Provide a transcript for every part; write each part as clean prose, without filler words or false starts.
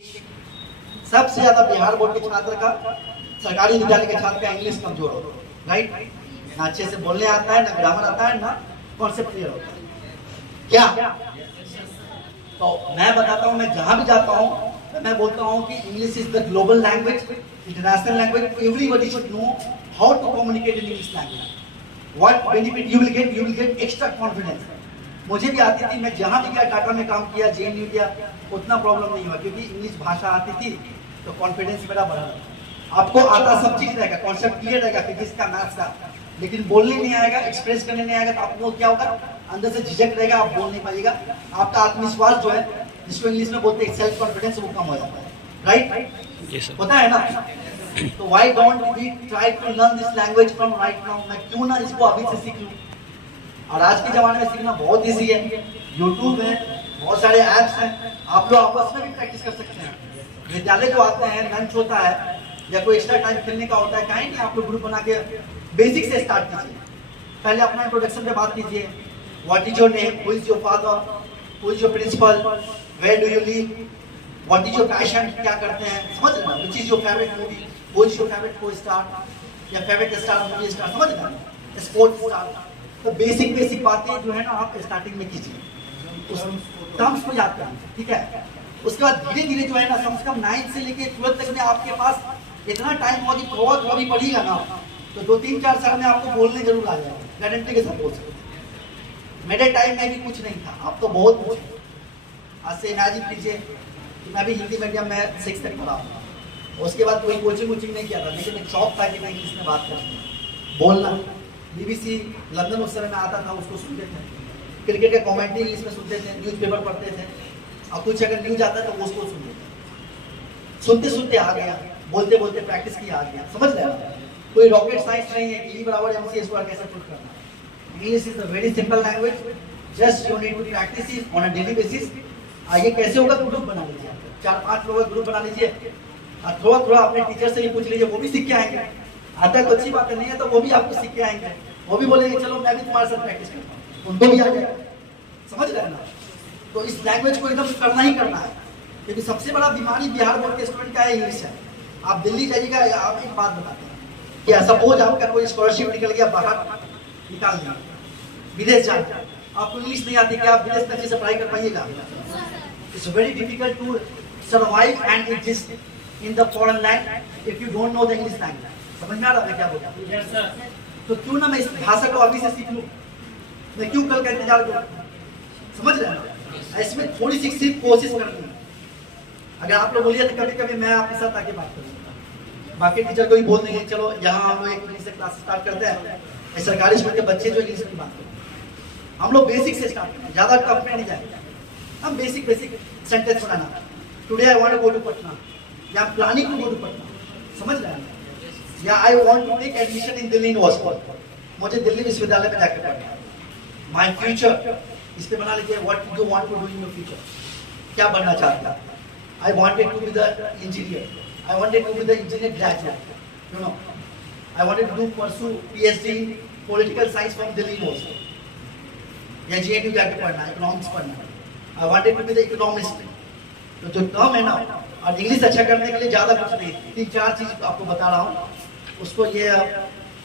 सबसे ज्यादा बिहार बोर्ड के छात्र का, सरकारी विद्यालय के छात्र का इंग्लिश कमजोर होता है, राइट। ना अच्छे से बोलने आता है, ना ग्रामर आता है, ना कॉन्सेप्ट क्लियर होता है। क्या तो मैं बताता हूँ, मैं जहां भी जाता हूँ मैं बोलता हूँ कि English is the global language, international language. Everybody should know how to communicate in English language. What benefit you will get extra confidence. मुझे भी आती थी, मैं जहां भी गया, टाटा में काम किया, JNU किया, उतना प्रॉब्लम नहीं हुआ क्योंकि इंग्लिश भाषा आती थी, तो कॉन्फिडेंस मेरा बढ़ा। आपको आता सब चीज रहेगा, कॉन्सेप्ट क्लियर रहेगा, फिजिक्स का, मैथ्स का, लेकिन बोलने नहीं आएगा, एक्सप्रेस करने नहीं आएगा, तो आपको क्या होगा, अंदर से झिझक रहेगा, आप बोल नहीं पाइएगा। आपका आत्मविश्वास जो है, जिसको इंग्लिश में बोलते हैं सेल्फ कॉन्फिडेंस, वो कम हो जाता है, राइट। होता है ना। तो why don't we try to learn this language from right now. मैं क्यों ना इसको अभी से सीख लूं। और आज के जमाने में सीखना बहुत ईजी है, यूट्यूब है, बहुत सारे ऐप्स हैं, आप लोग आपस में भी प्रैक्टिस कर सकते हैं। विद्यालय जो आते हैं, लंच होता है या कोई एक्स्ट्रा टाइम खेलने का होता है, कहीं नहीं, आप लोग ग्रुप बना के बेसिक से स्टार्ट कीजिए। पहले अपना इंट्रोडक्शन पे बात कीजिए। What is your name, who is your father, who is your principal, where do you live, what is your passion, क्या करते हैं, समझ रहे हैं, which is your favourite movie, who is your favourite co-star या favourite star, movie star, समझ रहे हैं, स्पोर्ट्स स्टार। तो बेसिक बातें जो है ना, आप स्टार्टिंग में कीजिए, उस टर्म्स को याद करें, ठीक है। उसके बाद धीरे धीरे जो है ना, कम से कम 9 से लेके 12 तक में आपके पास इतना टाइम होगा कि थोड़ा भी पढ़िएगा ना, तो 2-3-4 साल में आपको बोलने जरूर आ जाएगा, गारंटी के साथ बोल सकते हैं। मेरे टाइम में भी कुछ नहीं था, अब तो बहुत कुछ है। आज से इमेजिन कीजिए कि मैं भी हिंदी मीडियम में 6 तक पढ़ा हूँ, उसके बाद कोई कोचिंग नहीं किया था, लेकिन एक शौक था कि मैं इंग्लिश में बात करूँ, बोलना। BBC लंदन उस समय में आता था, उसको सुनते थे, क्रिकेट का कमेंट्री इंग्लिश में सुनते थे, न्यूज़पेपर पढ़ते थे, और कुछ अगर न्यूज आता था वो उसको सुनते थे। सुनते सुनते आ गया, बोलते बोलते प्रैक्टिस किया आ गया, समझ रहे। कोई रॉकेट साइंस नहीं है कि E बराबर MC स्क्वायर कैसे प्रूव करना। English is a very simple language, just you need to practise it on a daily basis. आगे कैसे होगा, ग्रुप बना लीजिए, 4-5 लोगों का ग्रुप बना लीजिए, और थोड़ा अपने टीचर से भी पूछ लीजिए, वो भी सीख के आएंगे। आता है तो अच्छी बात है, नहीं है तो वो भी आपको सीख के आएंगे, वो भी बोलेंगे चलो मैं भी तुम्हारे साथ प्रैक्टिस करता हूँ, उनको भी आ जाएगा, समझ रहे हैं ना। तो इस लैंग्वेज को एकदम करना ही करना है, क्योंकि सबसे बड़ा बीमारी बिहार बोर्ड के स्टूडेंट का है, इंग्लिश है। आप दिल्ली जाइएगा, आप एक बात बताते हैं कि सपोज आपका कोई स्कॉलरशिप निकल गया, बाहर निकाल दिया, विदेश जाए, आपको इंग्लिश नहीं आती, क्या आप विदेश में अच्छे से पढ़ाई कर पाइएगा। It's very difficult to survive and exist in the foreign land if you don't know the English language. समझ में आ रहा है क्या बोल रहा हूं? तो क्यों ना मैं इस भाषा को अभी से सीख लूं, मैं क्यों कल का इंतजार करूं, समझ रहे हैं। इसमें थोड़ी सी सिर्फ कोशिश करनी है। अगर आप लोग बोलिए तो कभी कभी मैं आपके साथ आके बात करूंगा, बाकी टीचर को भी बोल देंगे चलो यहाँ हम लोग एक इंग्लिश से क्लास स्टार्ट करते हैं, सरकारी स्कूल के बच्चे जो इंग्लिश में बात करें, हम लोग बेसिक से स्टार्ट करें, ज्यादा टफ में नहीं जाएंगे, हम बेसिक सेंटेंस बनाना। Today I want to go to Patna, या planning to go to Patna, समझ रहे हैं, या I want to take admission in Delhi university, मुझे दिल्ली विश्वविद्यालय में जाकर पढ़ना है। माय फ्यूचर, इस पे बना लीजिए, what you want to do in your future, क्या बनना चाहते हैं। I wanted to be the engineer, I wanted to be the engineer graduate, you know, I wanted to pursue PhD in political science from Delhi University, या JNU जाकर पढ़ना है, economics पढ़ना है, I wanted to be the economist. तो जो term है ना, और इंग्लिश अच्छा करने के लिए ज़्यादा कुछ नहीं, 3-4 चीज़ आपको बता रहा हूँ, उसको ये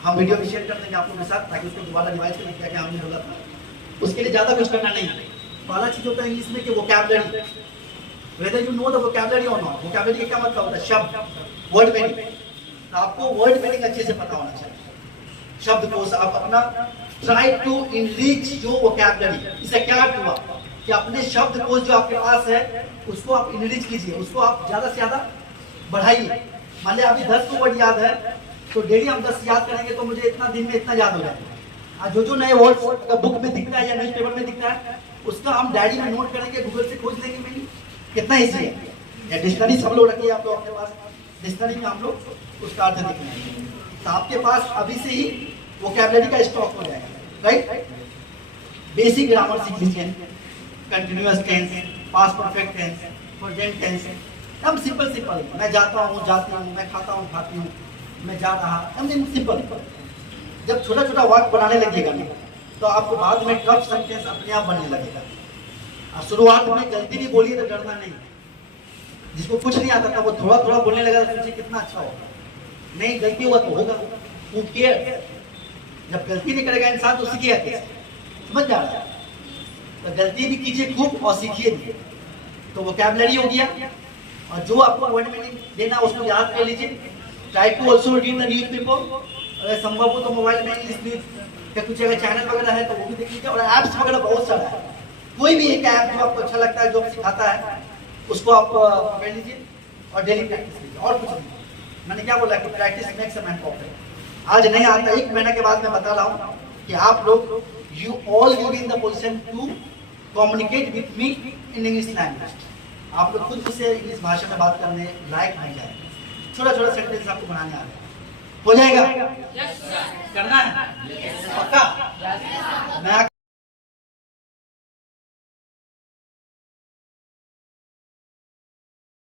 हम वीडियो भी शेयर कर देंगे आप लोगों के साथ, ताकि उसको दोबारा रिवाइज करें क्या क्या हमने बोला था। उसके लिए ज़्यादा कुछ करना नहीं। पहला चीज़ होता है इंग्लिश में कि vocabulary, whether you know the vocabulary और नॉट। वोकैबुलरी का क्या मतलब होता है, शब्द, वर्ड मीनिंग। तो आपको वर्ड मीनिंग अच्छे से पता होना चाहिए, शब्द को आप अपना ट्राई टू इनरिच जो वोकैबुलरी। इससे क्या अर्थ हुआ कि अपने शब्द कोश जो आपके पास है उसको आप इनरिच कीजिए, उसको आप ज्यादा से ज्यादा बढ़ाइए। मान लिया अभी 10 को वर्ड याद है, तो डेली हम 10 याद करेंगे तो मुझे इतना दिन में इतना याद हो जाएगा। जो नए वर्ड बुक में दिखता है या न्यूज़पेपर में दिखता है, उसका हम डायरी में नोट करेंगे, गूगल से खोज लेंगे, मेरी कितना ईजी है। या डिक्शनरी सब लोग रखिए आप लोग अपने पास, डिक्शनरी में हम लोग उसका अर्थ लिखेंगे, तो आपके पास अभी से ही वोकैबुलरी का स्टॉक हो जाएगा, राइट। बेसिक ग्रामर सीख लीजिए, continuous tense, past perfect tense, present tense, एकदम सिंपल। मैं जाता हूँ, जाती हूँ, मैं खाता हूँ, खाती हूँ, मैं जा रहा, एकदम सिंपल। जब छोटा वर्ड बनाने लगेगा ना, तो आपको बाद में टफ सेंटेंस अपने आप बनने लगेगा। और शुरुआत में गलती भी बोलिए तो डरना नहीं, जिसको कुछ नहीं आता था वो थोड़ा थोड़ा बोलने लगा, सोचिए कितना अच्छा होगा। नहीं, गलती हुआ तो होगा, who cares? जब गलती नहीं करेगा इंसान तो सीखेगा कैसे? समझ जा रहा है? तो गलती भी कीजिए खूब और सीखिए भी। तो वोकैबुलरी हो गया, और जो आपको वर्ड मीनिंग देना उसको याद कर लीजिए। Try to also read the newspaper, अगर संभव हो तो मोबाइल में इंग्लिश न्यूज या कुछ अगर चैनल वगैरह है तो वो भी देख लीजिए। और ऐप्स वगैरह बहुत सारा है, कोई भी एक ऐप जो आपको अच्छा लगता है, जो सिखाता है, उसको आप कर लीजिए और डेली प्रैक्टिस कीजिए। और कुछ नहीं, मैंने क्या बोला कि practice makes a man perfect. आज नहीं आता, 1 महीने के बाद मैं बता रहा हूँ कि आप लोग you all will be in the position to communicate with me in English language. आप लोग खुद से इंग्लिश भाषा में बात करने लायक बन जाए। छोटा छोटा सेंटेंस आपको बनाने आ रहा है, हो जाएगा? करना है पक्का? मैं